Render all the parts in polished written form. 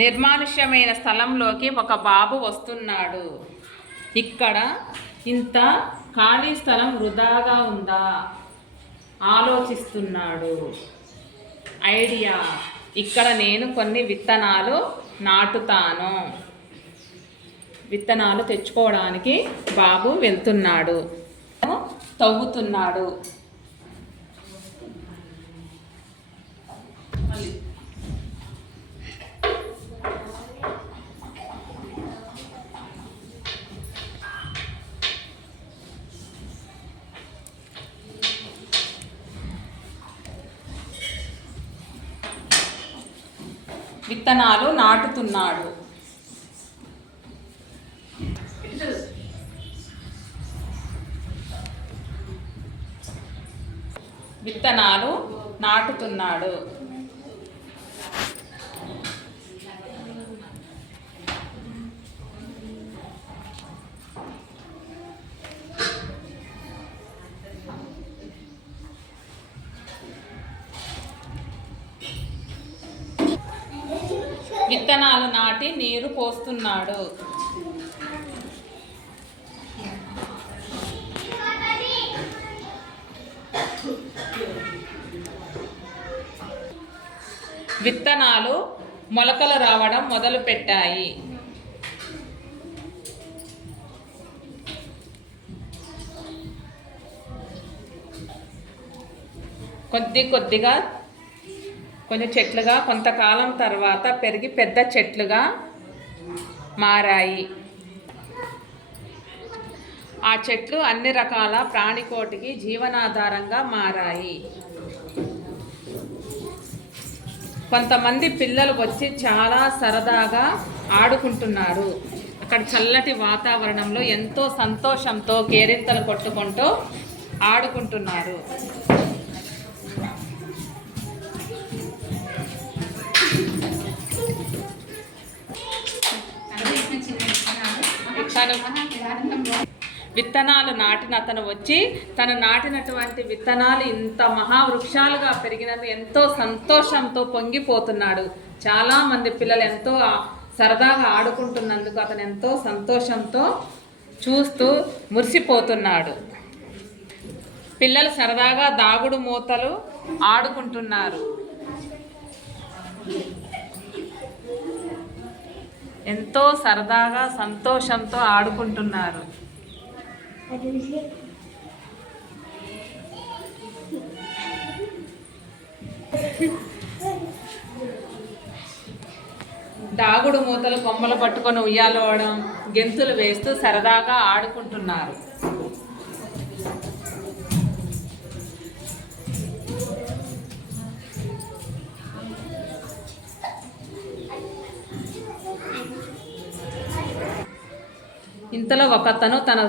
నిర్మానుష్యమైన స్థలంలోకి ఒక బాబు వస్తున్నాడు. ఇక్కడ ఇంత ఖాళీ స్థలం వృధాగా ఉందా ఆలోచిస్తున్నాడు. ఐడియా, ఇక్కడ నేను కొన్ని విత్తనాలు నాటుతాను. విత్తనాలు తెచ్చుకోవడానికి బాబు వెళ్తున్నాడు. తవ్వుతున్నాడు. విత్తనాలు నాటుతున్నాడు. విత్తనాలు నాటుతున్నాడు. విత్తనాలు నాటి నీరు పోస్తున్నాడు. విత్తనాలు మొలకలు రావడం మొదలుపెట్టాయి. కొద్దిగా కొంచెం చెట్లుగా కొంతకాలం తర్వాత పెరిగి పెద్ద చెట్లుగా మారాయి. ఆ చెట్లు అన్ని రకాల ప్రాణికోటికి జీవనాధారంగా మారాయి. కొంతమంది పిల్లలు వచ్చి చాలా సరదాగా ఆడుకుంటున్నారు. అక్కడ చల్లటి వాతావరణంలో ఎంతో సంతోషంతో కేరింతలు కొట్టుకుంటూ ఆడుకుంటున్నారు. విత్తనాలు నాటిన అతను వచ్చి తను నాటినటువంటి విత్తనాలు ఇంత మహావృక్షాలుగా పెరిగినందుకు ఎంతో సంతోషంతో పొంగిపోతున్నాడు. చాలామంది పిల్లలు ఎంతో సరదాగా ఆడుకుంటున్నందుకు అతను ఎంతో సంతోషంతో చూస్తూ మురిసిపోతున్నాడు. పిల్లలు సరదాగా దాగుడు మూతలు ఆడుకుంటున్నారు. ఎంతో సరదాగా సంతోషంతో ఆడుకుంటున్నారు. దాగుడు మూతలు కొమ్మలు పట్టుకొని ఉయ్యాలవడం, గెంతులు వేస్తూ సరదాగా ఆడుకుంటున్నారు. ఇంతలో ఒకతను తన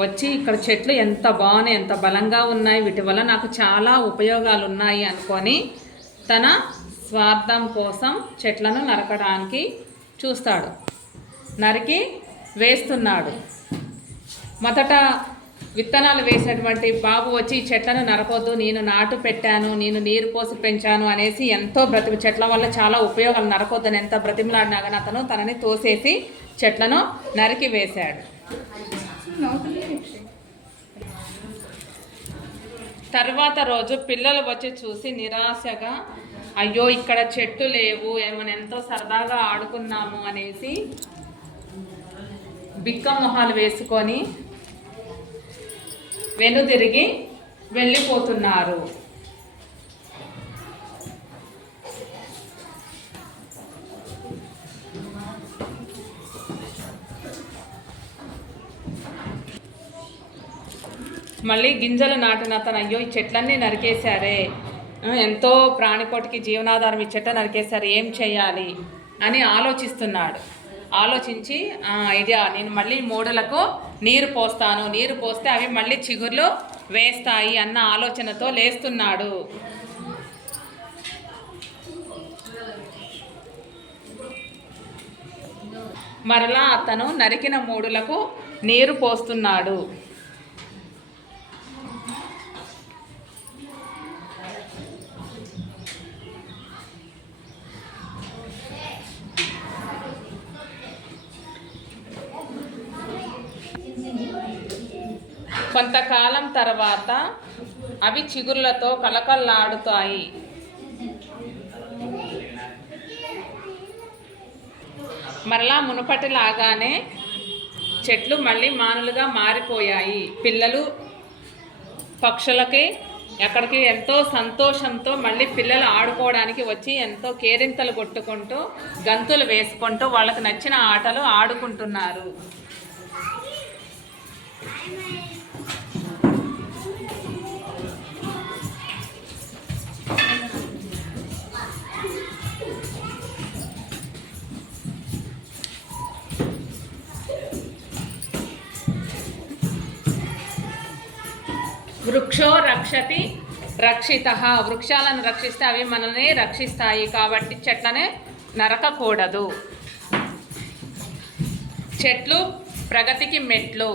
వచ్చి ఇక్కడ చెట్లు ఎంత బాగున్నాయి, ఎంత బలంగా ఉన్నాయి, వీటి వల్ల నాకు చాలా ఉపయోగాలు ఉన్నాయి అనుకొని తన స్వార్థం కోసం చెట్లను నరకడానికి చూస్తాడు. నరికి వేస్తున్నాడు. మొదట విత్తనాలు వేసినటువంటి బాబు వచ్చి చెట్లను నరకొద్దు, నేను నాటు పెట్టాను, నేను నీరు పోసి పెంచాను అనేసి ఎంతో చెట్ల వల్ల చాలా ఉపయోగాలు, నరకొద్దని ఎంత బ్రతిమలాడినా కానీ అతను తనని తోసేసి చెట్లను నరికి వేశాడు. తర్వాత రోజు పిల్లలు వచ్చి చూసి నిరాశగా, అయ్యో ఇక్కడ చెట్టు లేవు, ఏమైనా ఎంతో సరదాగా ఆడుకున్నాము అనేసి బిక్క మొహాలు వేసుకొని వెనుదిరిగి వెళ్ళిపోతున్నారు. మళ్ళీ గింజలు నాటిన అతను, అయ్యో ఈ చెట్లన్నీ నరికేశారే, ఎంతో ప్రాణికోటికి జీవనాధారం ఈ చెట్టు నరికేశారు, ఏం చేయాలి అని ఆలోచిస్తున్నాడు. ఆలోచించి ఐడియా, నేను మళ్ళీ మూడలకు నీరు పోస్తాను, నీరు పోస్తే అవి మళ్ళీ చిగుర్లు వేస్తాయి అన్న ఆలోచనతో లేస్తున్నాడు. మరలా అతను నరికిన మూడులకు నీరు పోస్తున్నాడు. కొంతకాలం తర్వాత అవి చిగుర్లతో కళకళలాడుతాయి. మరలా మునుపటిలాగానే చెట్లు మళ్ళీ మానులుగా మారిపోయాయి. పిల్లలు పక్షులకి ఎక్కడికి ఎంతో సంతోషంతో మళ్ళీ పిల్లలు ఆడుకోవడానికి వచ్చి ఎంతో కేరింతలు కొట్టుకుంటూ గంతులు వేసుకుంటూ వాళ్ళకి నచ్చిన ఆటలు ఆడుకుంటున్నారు. వృక్షో రక్షతి రక్షిత. వృక్షాలను రక్షిస్తే అవి మనల్ని రక్షిస్తాయి. కాబట్టి చెట్లనే నరకకూడదు. చెట్లు ప్రగతికి మెట్లు.